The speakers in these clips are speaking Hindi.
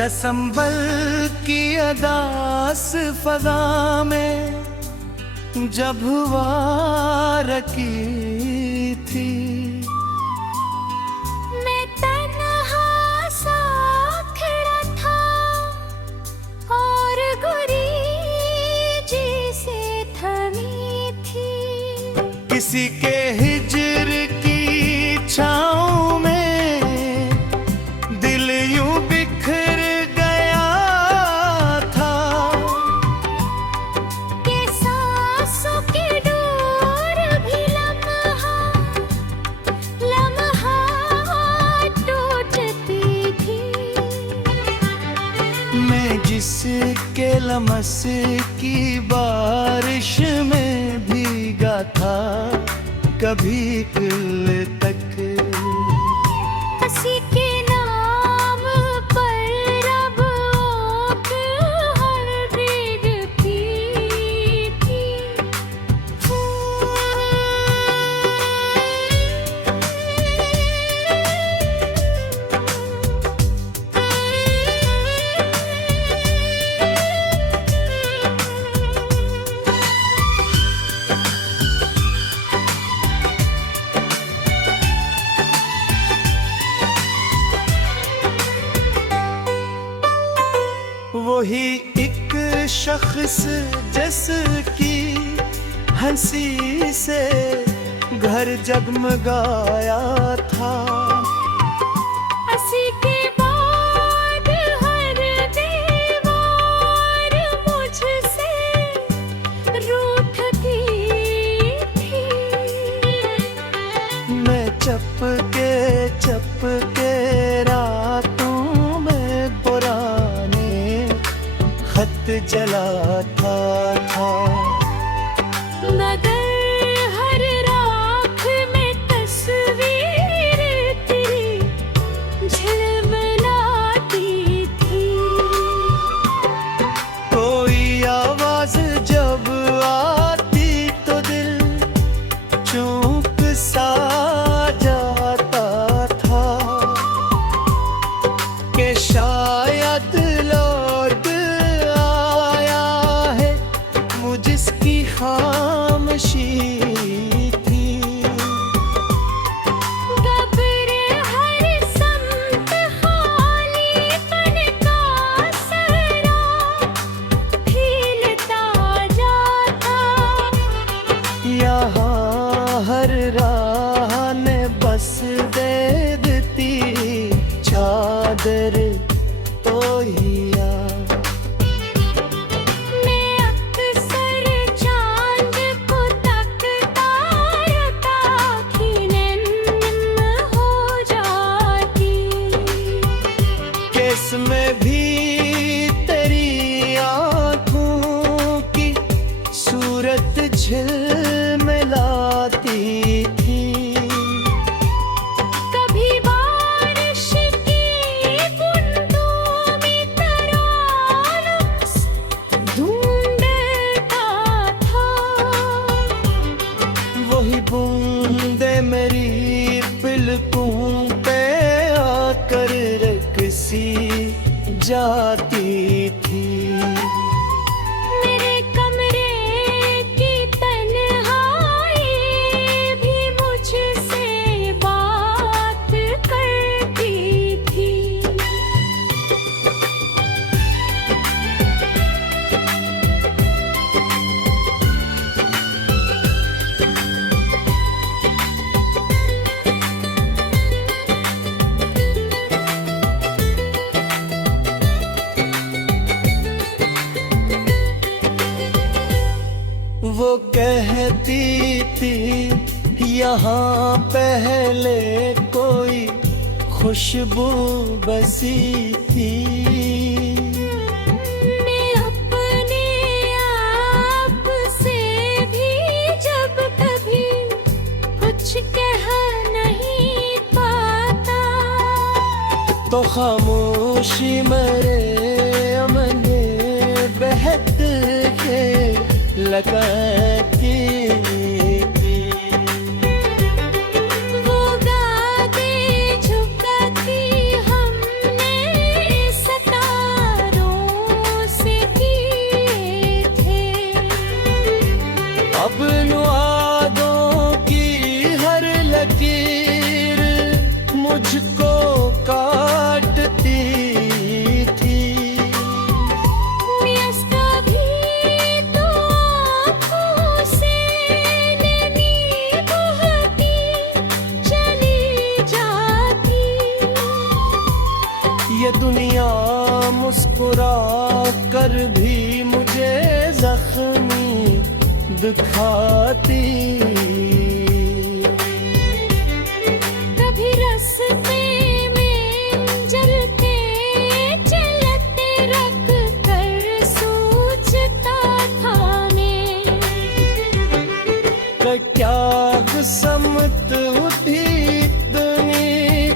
दिसंबर की अदास फजा में जब हुआ रखी थी, मैं तन्हा सा खड़ा था और गुरीजी से थमी थी। किसी के हिजर की छाँव में दिल यूं बिखर गया था कि सांसों की डोर भी लम्हा लम्हा टूटती थी। मैं जिसके लमस की बारिश में भीगा था कभी दिल तक। किसी के नाम पर रब की हर भीगती थी। वही एक शख्स जिसकी हंसी से घर जगमगाया था। हंसी के बाद हर दीवार मुझसे रूठती थी। मैं चपके रातों में पुराने खत जलाता था। मगर हर राख में तस्वीर तेरी झिलमिलाती थी। कोई आवाज जब आती तो दिल चूक सा जाता था कि शायद लौट आया है मुझकी खामोशी थी। कब्र हर समत खालीपन का सहरा फैलता जाता। यहाँ हर राह ने बस दे देती चादर तो हिया। मैं अक्सर चांद को तकता रहता कि निम हो जाती। केस में भी तेरी आँखों की सूरत झिलमिलाती थी। कभी बारिश की बूंदों में तरानस ढूंढता था। वही बूंदे मेरी पलकों पे आकर रकसी जाती थी। मेरे कमरे की तन्हाई भी मुझसे बात करती थी। वो कहती थी यहाँ पहले कोई खुशबू बसी थी। मैं अपने आप से भी जब कभी कुछ कह नहीं पाता तो खामोशी मेरे अमने बहत के लगाती थी। वो गाते झुकाती हमने सताया खुद खाती। कभी रास्ते में जलते चलते रख कर सोचता था मैं, क्या समत उठी इतनी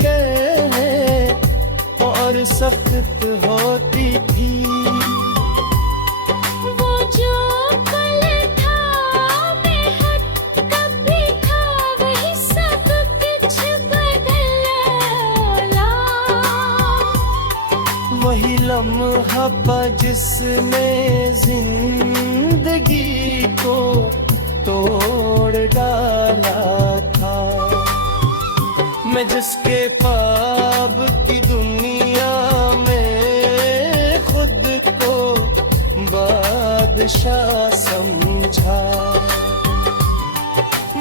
कहे और सख्त होती थी। वो जो पल था बेहद कभी था वही सब कुछ बदला। वही लम्हा पा जिसने जिंदगी को तोड़ डाला था। मैं जिसके ख्वाब की दुनिया में खुद को बादशाह समझा,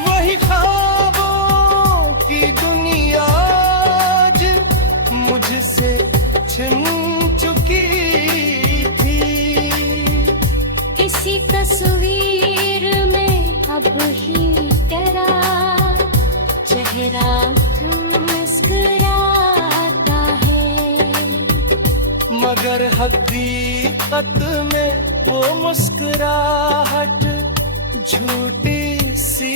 वही ख्वाबों की दुनिया आज मुझसे छिन चुकी थी। इसी तस्वीर में अब ही तेरा चेहरा मुस्कुराता है, मगर हकीकत में वो मुस्कुराहट झूठी सी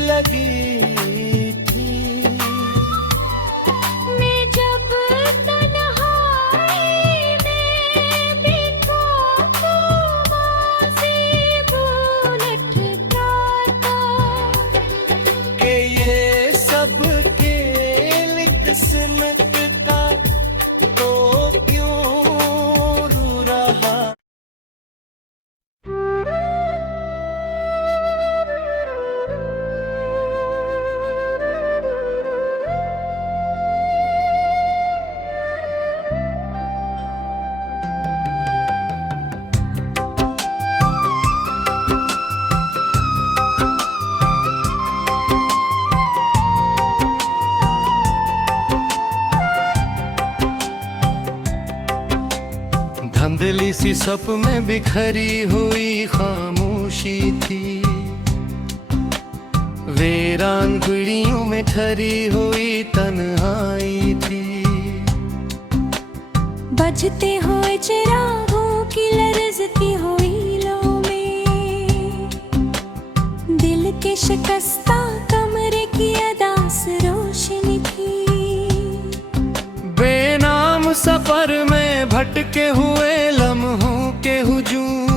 लगी थी। मैं जब तन्हाई में बिखा तो माज़ी भूल ठहराता। कि ये सब के किस्मत का तो क्यों रू रहा। धुंधली सी सप में बिखरी हुई खामोशी थी, वीरान गुड़ियों में ठहरी हुई तन्हाई थी। बजते हुए चिरागों की लरजती हुई लो में, दिल के शिकस्ता कमरे की अदास रोशनी थी। बेनाम सफर में भटके हुए लम्हों के हुजूम,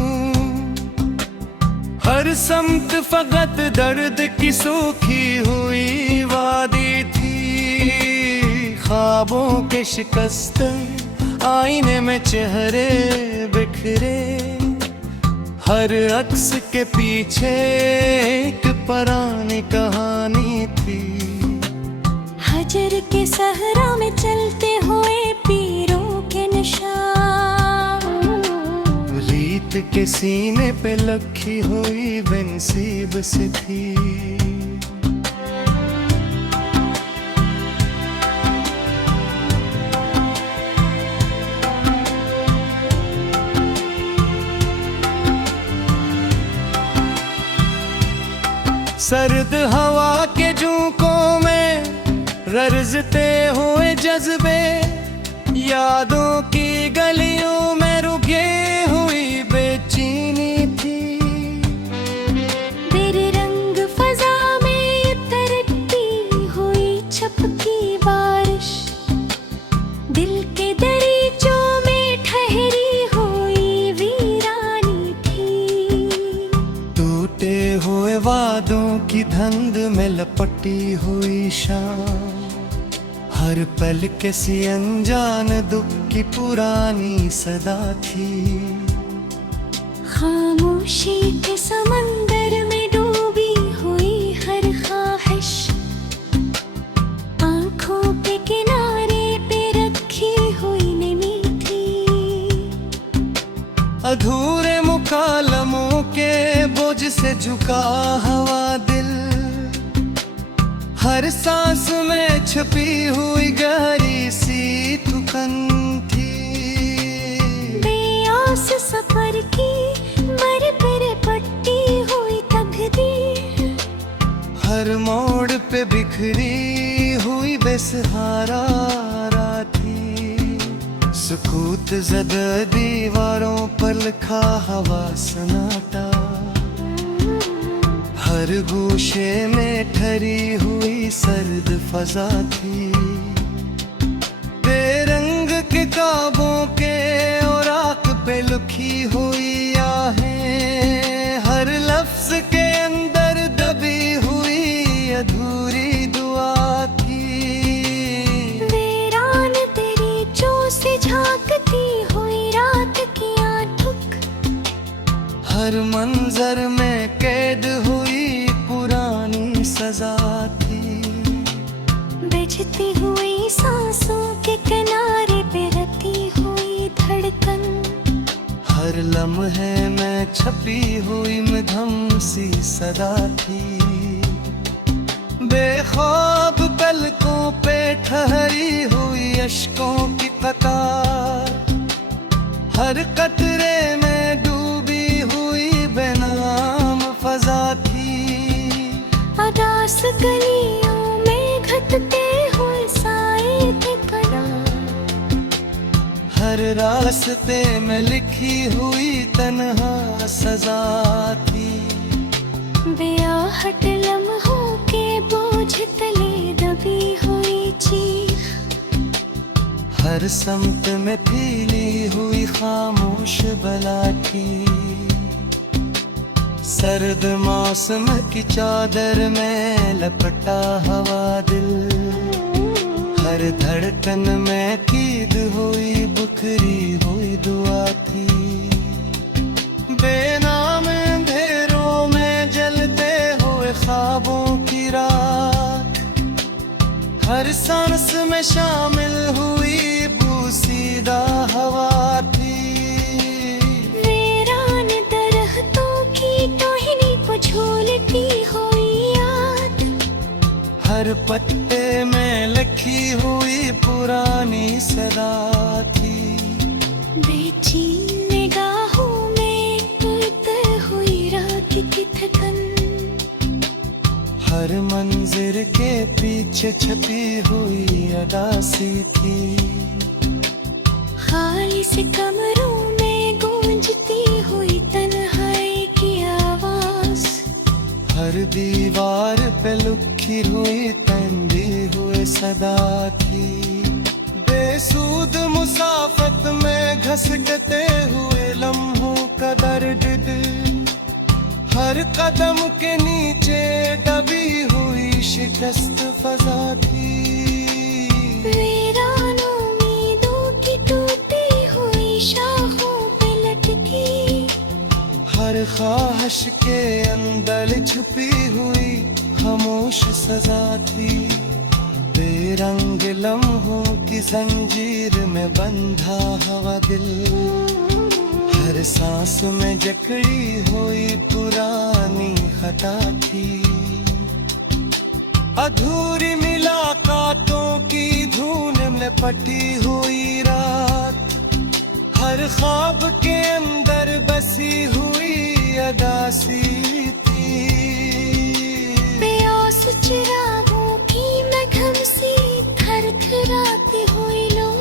हर समत फकत दर्द की सूखी हुई वादी थी। ख्वाबों के शिकस्त आईने में चेहरे बिखरे, हर अक्स के पीछे एक पुरानी कहानी थी। हजर के सहरा में चलते हुए पीरों के निशान, रीत के सीने पे लखी हुई बेनसीब से थी। सर्द हवा के झोंकों में ररजते हुए जज्बे, यादों की गलियों में रुके हुई बेचैनी थी। तेरे रंग फजा में उतरती हुई छपकी बारिश, दिल के दरीचों में ठहरी हुई वीरानी थी। टूटे हुए वादों की धंध में लपटी हुई शाम, हर पल के सी अनजान दुख की पुरानी सदा थी। खामोशी के समंदर में डूबी हुई हर ख्वाहिश, आंखों के किनारे पे रखी हुई नमी थी। अधूरे मुकालमों के बोझ से झुका हवा दिल, हर सांस में छुपी हुई गहरी सी थुकन थी। बेआस सफर की मर पर पट्टी हुई पे बिखरी हुई बेसहारा राती, सुकूत ज़द दीवारों पर लिखा हवा सन्नाटा, हर गोशे में ठरी हुई सर्द फजा थी। बेरंग किताबों के औराक पे लिखी हुई आहें, हर लफ्ज के अंदर दबी हुई अधूरी दुआ थी। वीरान तेरी जो से झांकती हुई रात की आंखों, हर मंजर में कैद हुई पुरानी सजा थी। बिछती हुई सांसों के किनारे पे रती हुई धड़कन, हर लम्हे में छपी हुई मधम सी सदा थी। बेख्वाब पलकों पे ठहरी हुई अश्कों की कतार, हर कतरे में डूबी हुई बेनाम फजा थी। अदास गलियों में घटते हुए साए थे कना, हर रास्ते में लिखी हुई तन्हा सजा थी। बेआहट लम्हों के बोझ तले दबी हुई चीख, हर समत में फैली हुई खामोश बला थी। सर्द मौसम की चादर में लपटा हवा दिल, हर धड़कन में कीद हुई बुखरी हुई दुआ थी। बेनाम अंधेरों में जलते हुए ख्वाबों की रात, हर सांस में शामिल हुई बूसीदा हवा थी। वीरान दरख्तों की टहनी को झूलती हुई याद, हर पत्ते में लिखी हुई पुरानी सदा थी। बेचैन निगाहों में उड़ते हुई रात की थकन, हर मंजिर के पीछे छपी हुई अदासी थी। खाली से कमरों में गूंजती हुई तन्हाई की आवाज, हर दीवार पे लिखी हुई तंदी हुए सदा थी। बेसूद मुसाफत में घसकते हुए लम्हों का दर्द दिल, हर कदम के नीचे दबी हुई शिकस्त फजा थी। वीरान उम्मीदों की टूटी हुई शाखों पे लटकी, हर ख्वाहिश के अंदर छुपी हुई खामोश सजा थी। बेरंग लम्हों की जंजीर में बंधा हवा दिल, हर सांस में जकड़ी हुई पुरानी खता थी। अधूरी मुलाकातों की धुन में पटी हुई रात, हर ख्वाब के अंदर बसी हुई अदासी थी। प्यास चिरागों की मघम सी थरथराती हुई लो,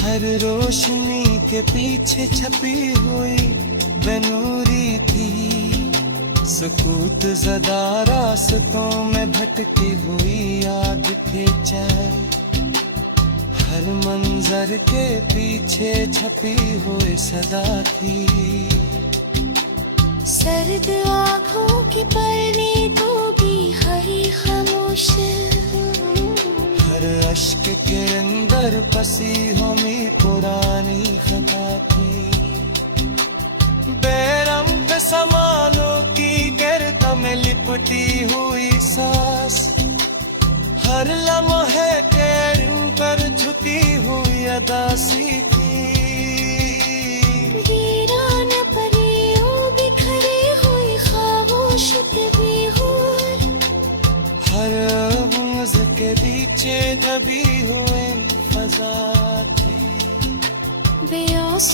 हर रोशनी के पीछे छपी हुई बनूरी थी। सुकूत ज़दा रास्तों में भटकी हुई याद के चैन, हर मंजर के पीछे छपी हुई सदा थी। सर्द आँखों की पर्दे को भी हरी खामोश, हर अश्क के अंदर पसी हुई पुरानी खता थी। बेरंग समानों की गर्द में लिपटी हुई सांस, हर लम्हे के पर झुकी हुई अदासी थी। वीरान परियों बिखरी हुई खामोश दबी हुई, हर मुझ के बीचे दबी हुए फजा थी। बेआस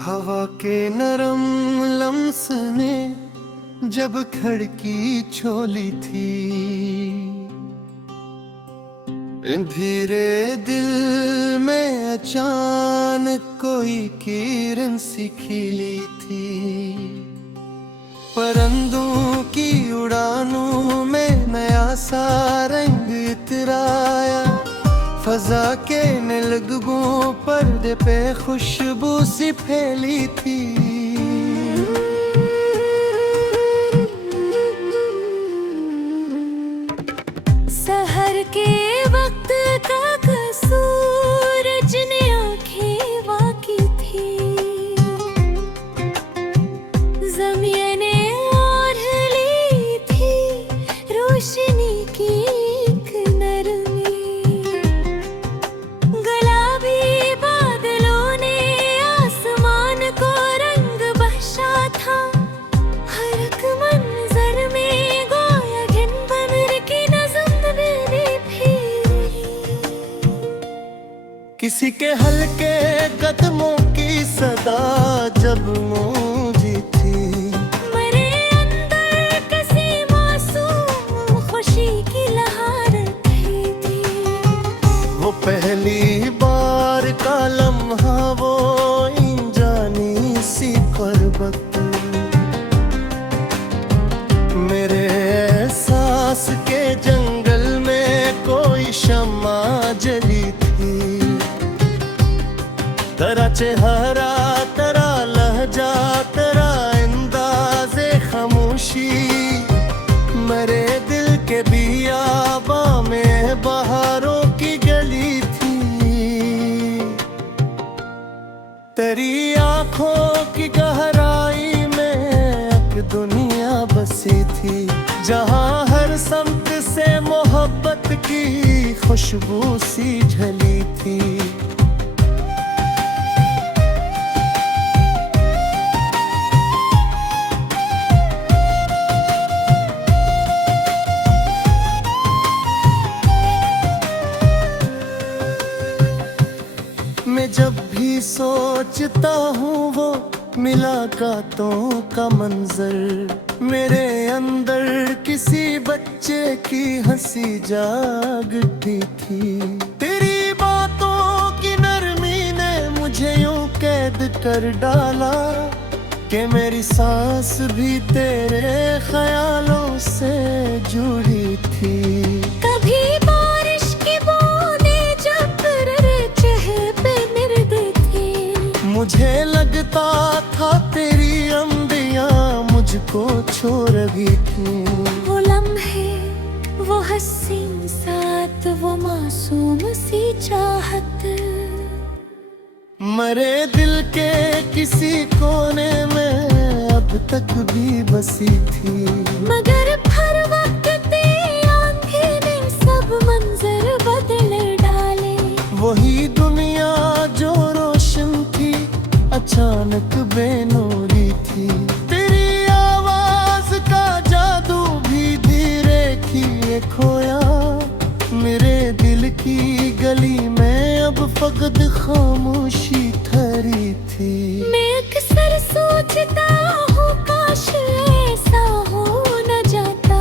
हवा के नरम लम्स ने जब खिड़की छोली थी, धीरे दिल में अचानक कोई किरण सी खिली थी। परिंदों की उड़ानों में नया सा रंग इतराया, फजा के नीलगुगों पर्दे पे खुशबू सी फैली थी। सहर के वक्त का कसूर जिन्हें आंखें वाकी थी, ज़मीने ओढ़ ली थी रोशनी की एक नरमी। गुलाबी बादलों ने आसमान को रंग बख्शा था, हर एक मंजर में गोया घिन बनर की नज़म मैंने फेरी। किसी के हल्के कदमों की सदा जब गूंजी थी, मेरे अंदर किसी मासूम खुशी की लहर उठी थी। वो पहली बार का लम्हा, वो इंजानी सी पर्वत, मेरे एहसास के जंगल में कोई शम्मा जली थी। तेरा चेहरा, तेरा लहजा, तेरा अंदाज़े खामोशी, मेरे दिल के बियाबा में बहारों की गली थी। तेरी आंखों की गहराई में एक दुनिया बसी थी, जहां हर समत से मोहब्बत की खुशबू सी झली थी। मैं जब भी सोचता हूँ वो मुलाकातों का मंजर, मेरे अंदर किसी बच्चे की हंसी जाग उठी थी। तेरी बातों की नरमी ने मुझे यूं कैद कर डाला कि मेरी सांस भी तेरे ख्यालों से जुड़ी थी। कभी बारिश की बूंदें जब तेरे चेहरे पे मिलती थी, मुझे लगता था तेरी अंबियां मुझको छो रही थी। वो लम्हे, वो हसीन साथ, वो मासूम सी चाहत, मरे दिल के किसी कोने में अब तक भी बसी थी। मगर हर वक्त तेरी आंखें ने सब मंजर बदल डाले। वही दुनिया जो रोशन थी अचानक बेनूरी थी। तेरी आवाज का जादू भी धीरे खिए खोया, मेरे दिल की गली में अब फकत खामोशी ठहरी थी। मैं अक्सर सोचता हूँ काश ऐसा हो न जाता,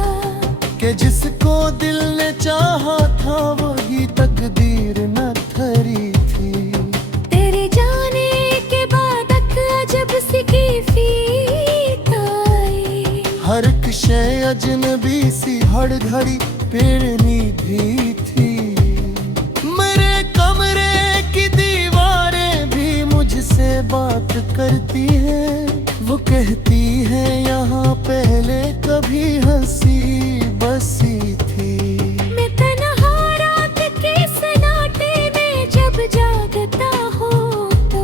कि जिसको दिल ने चाहा था वही तकदीर न ठहरी थी। तेरे जाने के बाद अजब सी कैफियत आई, हर एक शय अजनबी सी हर घड़ी पेरनी भी थी। मेरे कमरे की दीवारें भी मुझसे बात करती हैं, वो कहती है यहाँ पहले कभी हंसी बसी थी। मैं तन्हा रात के सन्नाटे में जब जागता हूँ तो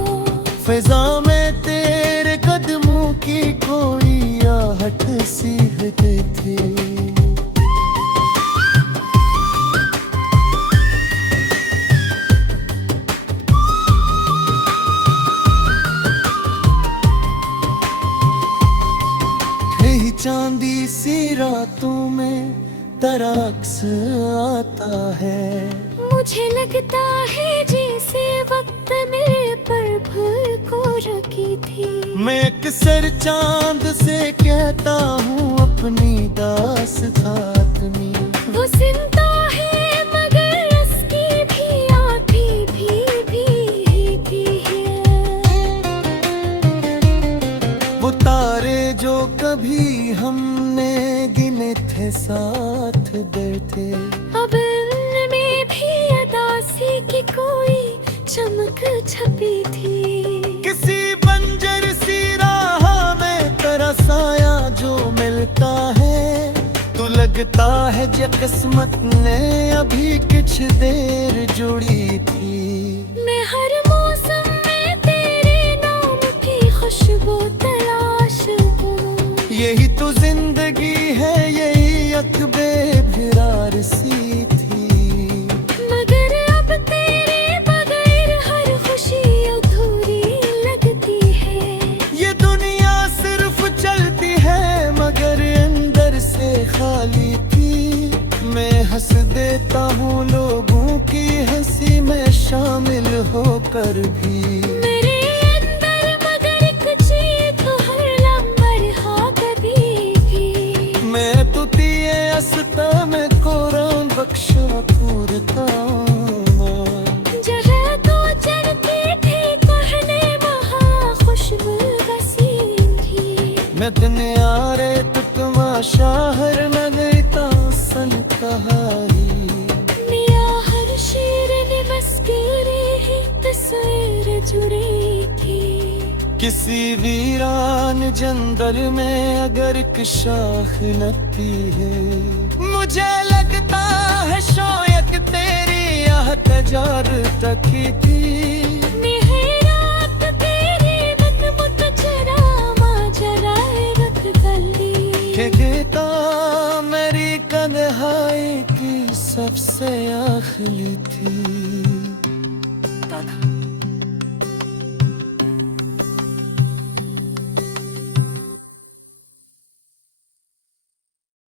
फिजा में तेरे कदमों की कोई आहट सी हिलती थी। चांदी सी रातों में तेरा अक्स आता है, मुझे लगता है जैसे वक्त मेरे पर भूल को रखी थी। मैं अक्सर चांद से कहता हूँ अपनी दास्तान में। वो जिंदा है मगर उसकी भी आँखें भीगी है। वो तारे जो कभी हमने गिने थे साथ बैठे, अब इनमें भी अदासी की कोई चमक छपी थी। किसी बंजर सी राह में तेरा साया जो मिलता है, तो लगता है जे किस्मत ने अभी कुछ देर जुड़ी थी। मैं हर मौसम में तेरे नाम की खुशबू तलाश करूं। यही तो जिंदगी है, यही अकबे भिरार सी थी। मगर अब तेरे बगैर हर खुशी अधूरी लगती है। ये दुनिया सिर्फ चलती है मगर अंदर से खाली थी। मैं हंस देता हूँ लोगों की हंसी में शामिल होकर भी। मेरे अंदर मगर एक चीज तो हर लम्बर हाँ कभी भी। मैं तो तिये अस्ता में कुरान बख्शा पूरता। जगह तो चलती थी कहने वहाँ खुशबू वसीम थी। मैं दुनियारे तो तमाशा हर नगरिता सन कहाई। मिया हर शेर ने मस्करी ही तस्वीर जुड़ी थी। किसी वीरान जंगल में अगर एक शाख नती है, मुझे लगता है शायद तेरी यह तजार तकी थी। मेहराब तेरी मनमुत जरा माजराए रख गली। के गीता मेरी कन्हाई की सबसे आखिरी थी।